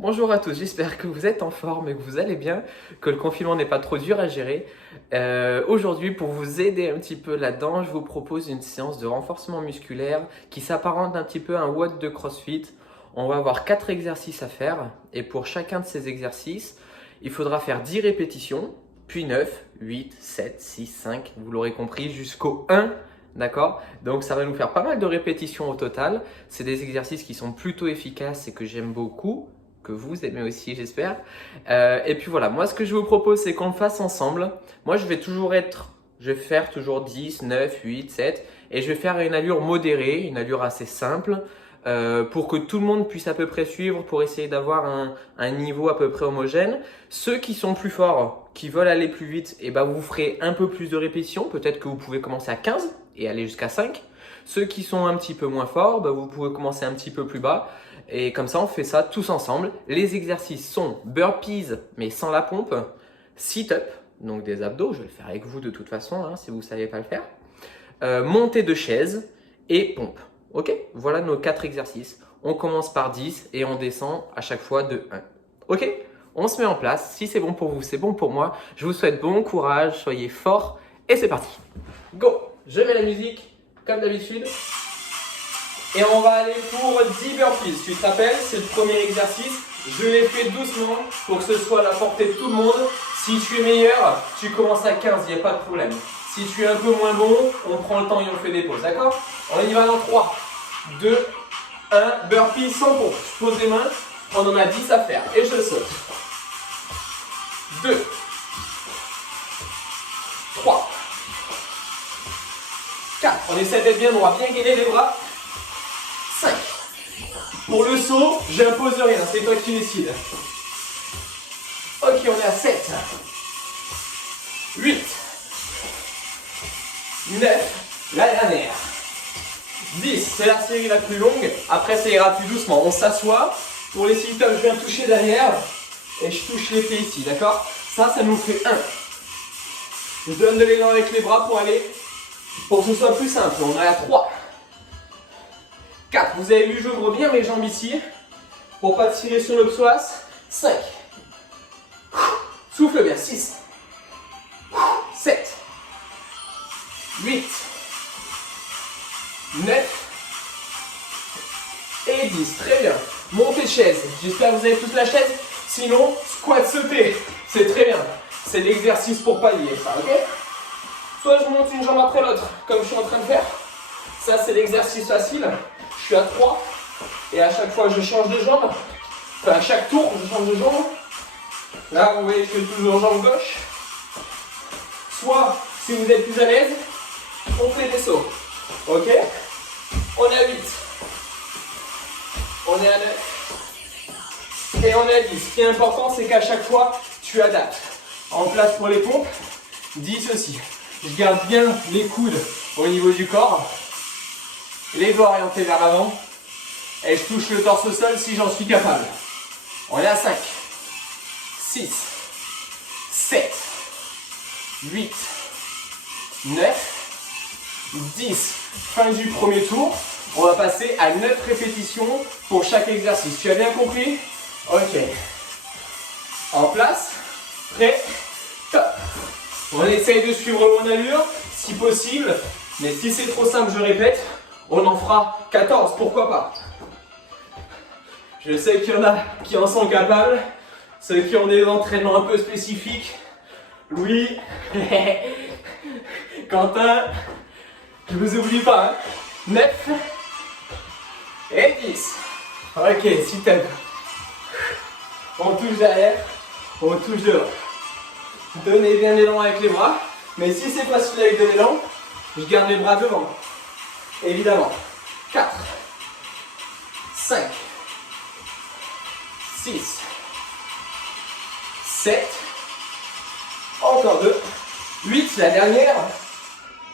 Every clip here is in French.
Bonjour à tous, j'espère que vous êtes en forme et que vous allez bien, que le confinement n'est pas trop dur à gérer. Aujourd'hui, pour vous aider un petit peu là-dedans, je vous propose une séance de renforcement musculaire qui s'apparente un petit peu à un WOD de CrossFit. On va avoir 4 exercices à faire et pour chacun de ces exercices, il faudra faire 10 répétitions, puis 9, 8, 7, 6, 5, vous l'aurez compris, jusqu'au 1. D'accord? Donc ça va nous faire pas mal de répétitions au total. C'est des exercices qui sont plutôt efficaces et que j'aime beaucoup, que vous aimez aussi j'espère. Et puis voilà, moi ce que je vous propose c'est qu'on le fasse ensemble. Moi je vais faire toujours 10, 9, 8, 7 et je vais faire une allure modérée, une allure assez simple pour que tout le monde puisse à peu près suivre, pour essayer d'avoir un niveau à peu près homogène. Ceux qui sont plus forts, qui veulent aller plus vite, et ben vous ferez un peu plus de répétitions. Peut-être que vous pouvez commencer à 15 et aller jusqu'à 5. Ceux qui sont un petit peu moins forts, ben vous pouvez commencer un petit peu plus bas. Et comme ça, on fait ça tous ensemble. Les exercices sont burpees, mais sans la pompe, sit-up, donc des abdos, je vais le faire avec vous de toute façon, hein, si vous ne savez pas le faire, montée de chaise et pompe. Ok? Voilà nos 4 exercices. On commence par 10 et on descend à chaque fois de 1. Ok? On se met en place. Si c'est bon pour vous, c'est bon pour moi. Je vous souhaite bon courage, soyez forts et c'est parti. Go! Je mets la musique comme d'habitude. Et on va aller pour 10 burpees. Tu te rappelles, c'est le premier exercice. Je les fais doucement pour que ce soit à la portée de tout le monde. Si tu es meilleur, tu commences à 15, il n'y a pas de problème. Si tu es un peu moins bon, on prend le temps et on fait des pauses, d'accord? On y va dans 3, 2, 1, burpees sans pompe. Je pose les mains, on en a 10 à faire et je saute. 2, 3, 4, on essaie d'être bien droit, bien gainer les bras. 5. Pour le saut, j'impose rien, c'est toi qui décides. Ok, on est à 7. 8. 9. La dernière. 10. C'est la série la plus longue. Après, ça ira plus doucement. On s'assoit. Pour les sit-ups, je viens toucher derrière. Et je touche les pieds ici, d'accord? Ça nous fait 1. Je donne de l'élan avec les bras pour que ce soit plus simple. On est à 3. 4, vous avez vu, j'ouvre bien mes jambes ici pour pas tirer sur le psoas. 5, souffle bien, 6, 7, 8, 9 et 10. Très bien. Montez chaise. J'espère que vous avez tous la chaise. Sinon, squat sauté. C'est très bien. C'est l'exercice pour pallier ça, ok? Soit je monte une jambe après l'autre, comme je suis en train de faire. Ça, c'est l'exercice facile. Je suis à 3 et à chaque fois je change de jambe, enfin à chaque tour je change de jambe. Là vous voyez je fais toujours jambe gauche. Soit si vous êtes plus à l'aise, on fait des sauts. Ok? On est à 8. On est à 9. Et on est à 10. Ce qui est important c'est qu'à chaque fois tu adaptes. En place pour les pompes, 10 aussi. Je garde bien les coudes au niveau du corps. Les doigts orientés vers l'avant. Et je touche le torse au sol si j'en suis capable. On est à 5, 6, 7, 8, 9, 10. Fin du premier tour. On va passer à 9 répétitions pour chaque exercice. Tu as bien compris? Ok. En place. Prêt. Top. On essaye de suivre mon allure, si possible. Mais si c'est trop simple, je répète. On en fera 14, pourquoi pas? Je sais qu'il y en a qui en sont capables, ceux qui ont des entraînements un peu spécifiques. Louis, Quentin, je vous oublie pas. Hein. 9 et 10. Ok, sit-up. On touche derrière, on touche devant. Donnez bien l'élan avec les bras, mais si c'est facile avec de l'élan, je garde les bras devant. Évidemment. 4, 5, 6, 7, encore 2, 8, la dernière,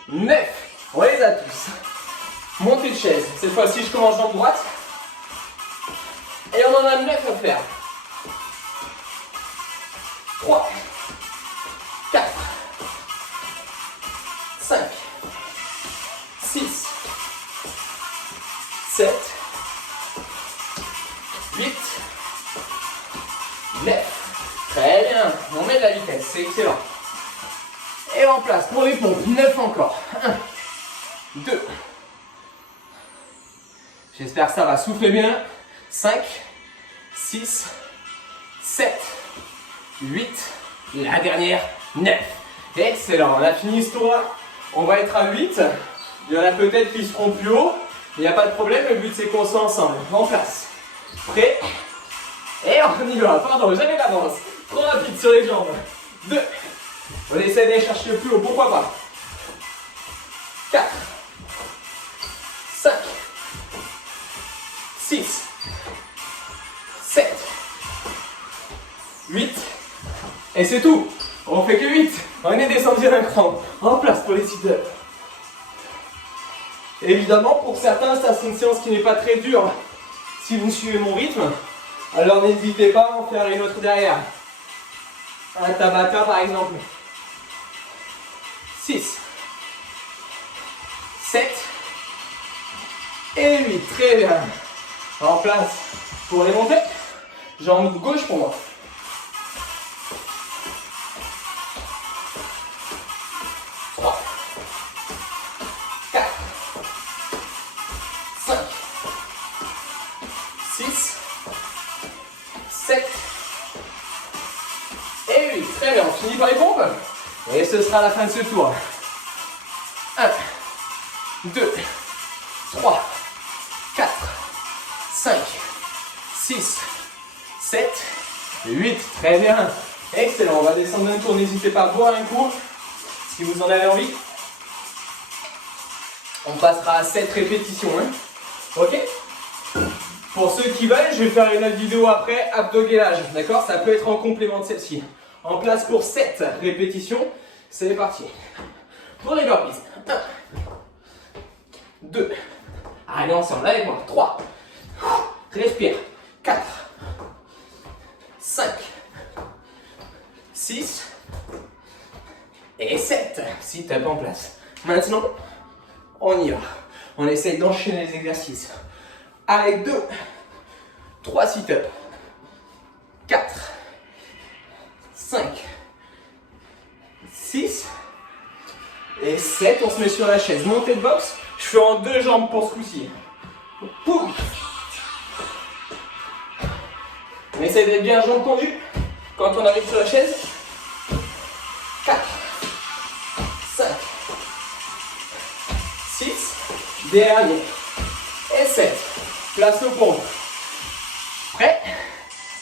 9. On les a tous. Montée de chaise. Cette fois-ci, je commence jambe droite. Et on en a 9 à faire. 3, 4, 5, 6, 7, 8, bien. On met de la vitesse, c'est excellent. Et en place pour les pompes, 9 encore. 1, 2. J'espère que ça va, souffler bien. 5, 6, 7, 8. La dernière, 9. Excellent, on a fini ce tour-là. On va être à 8. Il y en a peut-être qui seront plus haut. Il n'y a pas de problème, le but c'est qu'on soit ensemble. En place. Prêt. Et on y va. Pardon, jamais d'avance. Trop rapide sur les jambes. 2. On essaie d'aller chercher le plus haut, pourquoi pas. 4. 5. 6. 7. 8. Et c'est tout. On fait que 8. On est descendu d'un cran. En place pour les sit-ups. Évidemment, pour certains, ça c'est une séance qui n'est pas très dure. Si vous suivez mon rythme, alors n'hésitez pas à en faire une autre derrière. Un Tabata par exemple. 6, 7 et 8. Très bien. En place pour les montées. Jambe gauche pour moi. 3, 4, 5, 6, 7 et 8. Très bien, on finit par les pompes. Et ce sera la fin de ce tour. 1, 2, 3, 4, 5, 6, 7, 8. Très bien. Excellent. On va descendre d'un tour. N'hésitez pas à boire un coup si vous en avez envie. On passera à 7 répétitions. Hein. Ok? Pour ceux qui veulent, je vais faire une autre vidéo après, abdos-gainage. D'accord? Ça peut être en complément de celle-ci. En place pour 7 répétitions. C'est parti. Pour les burpees. 1, 2. Allez ensemble, avec moi. 3. Respire. 4. 5. 6. Et 7. Si tu n'as pas en place. Maintenant, on y va. On essaye d'enchaîner les exercices. Avec 2. 3 sit-ups. 4. 5. 6. Et 7. On se met sur la chaise. Montée de boxe. Je fais en 2 jambes pour ce coup-ci. Poum. On essaie d'être bien jambes tendues quand on arrive sur la chaise. 4, 5, 6, dernier. Et 7. Place au pont. Prêt?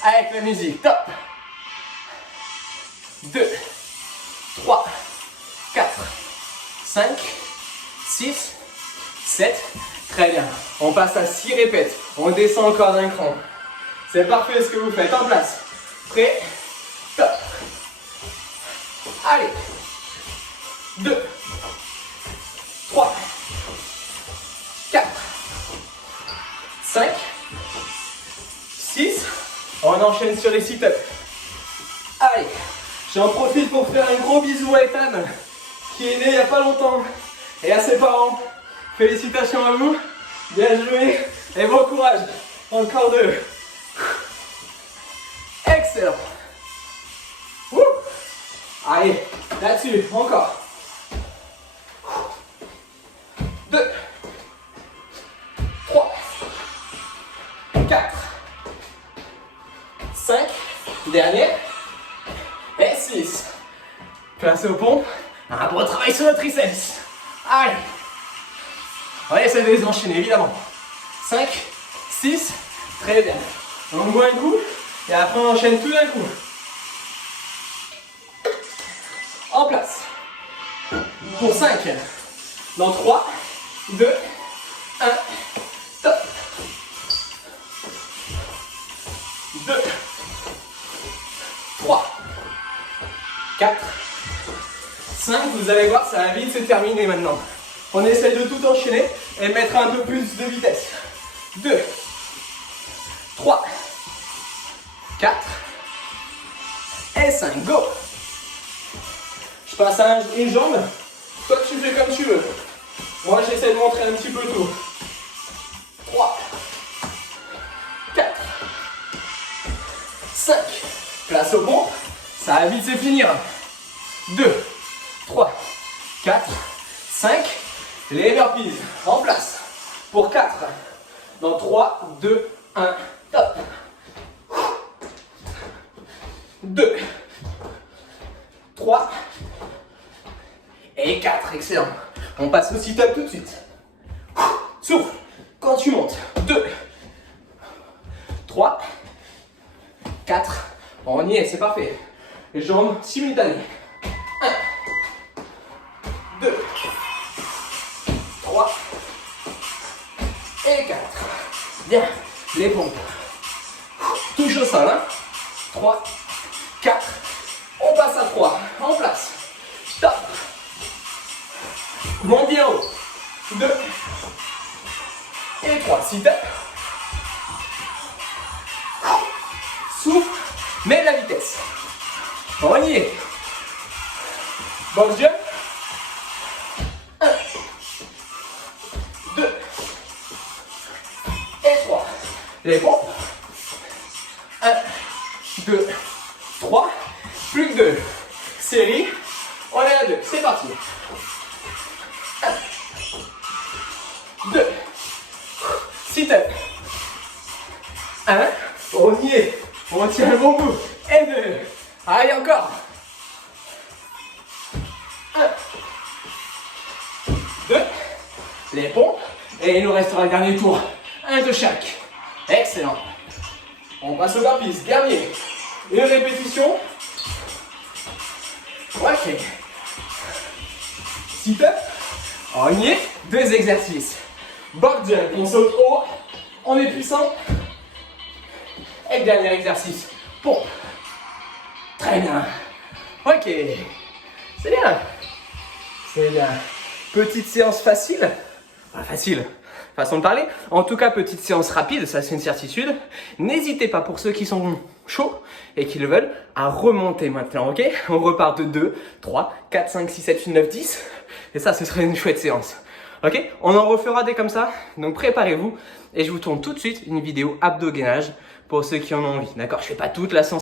Avec la musique. Top. 2, 3, 4, 5, 6, 7. Très bien. On passe à 6 répètes. On descend encore d'un cran. C'est parfait ce que vous faites. En place. Prêt? Top. Allez. 2, 3, 4, 5, 6. On enchaîne sur les sit-ups. Allez. J'en profite pour faire un gros bisou à Ethan, qui est né il n'y a pas longtemps, et à ses parents. Félicitations à vous. Bien joué et bon courage. Encore 2. Excellent. Wouh. Allez, là-dessus, encore. 2, 3, 4, 5, dernière, et 6. Place au pont. Un bon travail sur le triceps. Allez. On essaie de les enchaîner, évidemment. 5, 6, très bien. On boit un coup, et après on enchaîne tout d'un coup. En place. Pour 5. Dans 3, 2, 1. Top. 2, 3, 4, 5. Vous allez voir, ça va vite se terminer maintenant. On essaie de tout enchaîner et mettre un peu plus de vitesse. 2, 3, 4 et 5. Go! Je passe à une jambe. Toi, tu fais comme tu veux. Moi, j'essaie de montrer un petit peu tout. 3, 4, 5. Place au pont. Ça va vite se finir. 2, 3, 4, 5. Les burpees en place. Pour 4. Dans 3, 2, 1. Top. 2, 3 et 4. Excellent. On passe au sit-up tout de suite. Souffle. Quand tu montes. 2, 3, 4. On y est, c'est parfait. Les jambes simultanées. 1, 2, 3 et 4. Bien. Les pompes. Touche au sol. 3, 4. On passe à 3. En place. Stop. Monte bien haut. 2 et 3. Sit-up. Souffle. Mets de la vitesse. On y est. Box jump. 1, 2 et 3. Les pompes. 1, 2, 3. Plus que 2. Série. On est à 2. C'est parti. 1, 2. Sit-up. 1. On y est. On tient le bon bout. Et 2. Allez, encore. 1, 2. Les pompes. Et il nous restera le dernier tour. 1 de chaque. Excellent. On passe au burpees. Dernier. Une répétition. Ok. Sit-up. On y est. 2 exercices. Box jump. On saute haut. On est puissant. Et le dernier exercice. Pompe. Très bien. Ok. C'est bien. C'est bien. Petite séance facile. Enfin, facile. Façon de parler. En tout cas, petite séance rapide, ça c'est une certitude. N'hésitez pas pour ceux qui sont chauds et qui le veulent à remonter maintenant, ok? On repart de 2, 3, 4, 5, 6, 7, 8, 9, 10. Et ça, ce serait une chouette séance. Ok? On en refera des comme ça. Donc préparez-vous. Et je vous tourne tout de suite une vidéo abdos gainage pour ceux qui en ont envie. D'accord? Je fais pas toute la séance.